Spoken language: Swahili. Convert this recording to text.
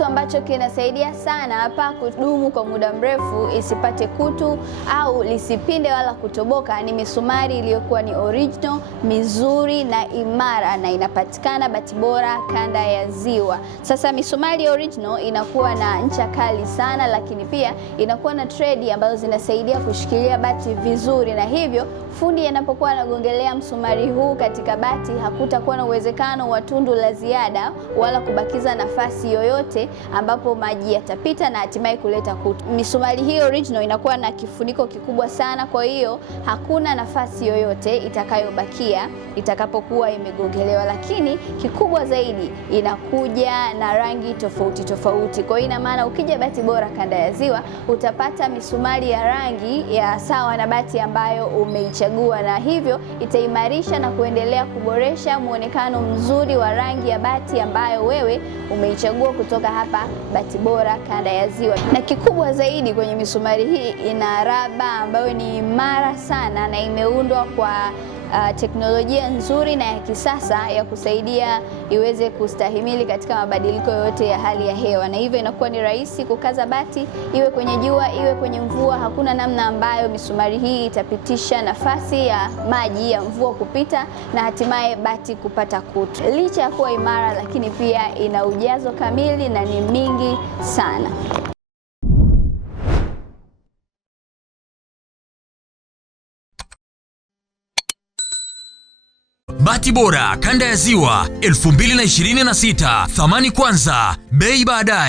kitu ambacho kinasaidia sana hapa kudumu kwa muda mrefu, isipate kutu au lisipinde wala kutoboka, ni misumari iliyokuwa ni original, mizuri na imara, na inapatikana Bati Bora kanda ya Ziwa. Sasa misumari original inakuwa na ncha kali sana, lakini pia inakuwa na thread ambazo zinasaidia kushikilia bati vizuri, na hivyo fundi anapokuwa anagongelea msumari huu katika bati hakutakuwa na uwezekano wa tundu la ziada wala kubakiza nafasi yoyote ambapo maji yatapita na hatimaye kuleta kutu. Misumari hii original inakuwa na kifuniko kikubwa sana, kwa hiyo hakuna nafasi yoyote itakayobakia itakapokuwa imegongelewa, lakini kikubwa zaidi inakuja na rangi tofauti tofauti. Kwa hiyo ina maana ukija Bati Bora kanda ya Ziwa utapata misumari ya rangi ya sawa na bati ambayo umeichagua, na hivyo itaimarisha na kuendelea kuboresha muonekano mzuri wa rangi ya bati ambayo wewe umeichagua kutoka hapa Bati Bora kanda ya Ziwa. Na kikubwa zaidi kwenye misumari hii, ina raba ambayo ni imara sana na imeundwa kwa teknolojia nzuri na ya kisasa ya kusaidia iweze kustahimili katika mabadiliko yote ya hali ya hewa, na hivyo inakuwa ni rahisi kukaza bati, iwe kwenye jua iwe kwenye mvua. Hakuna namna ambayo misumari hii itapitisha nafasi ya maji ya mvua kupita na hatimaye bati kupata kutu. Licha ya kuwa imara, lakini pia ina ujazo kamili na ni mingi sana. Bati Bora kanda ya Ziwa 2026, thamani kwanza, bei baadaye.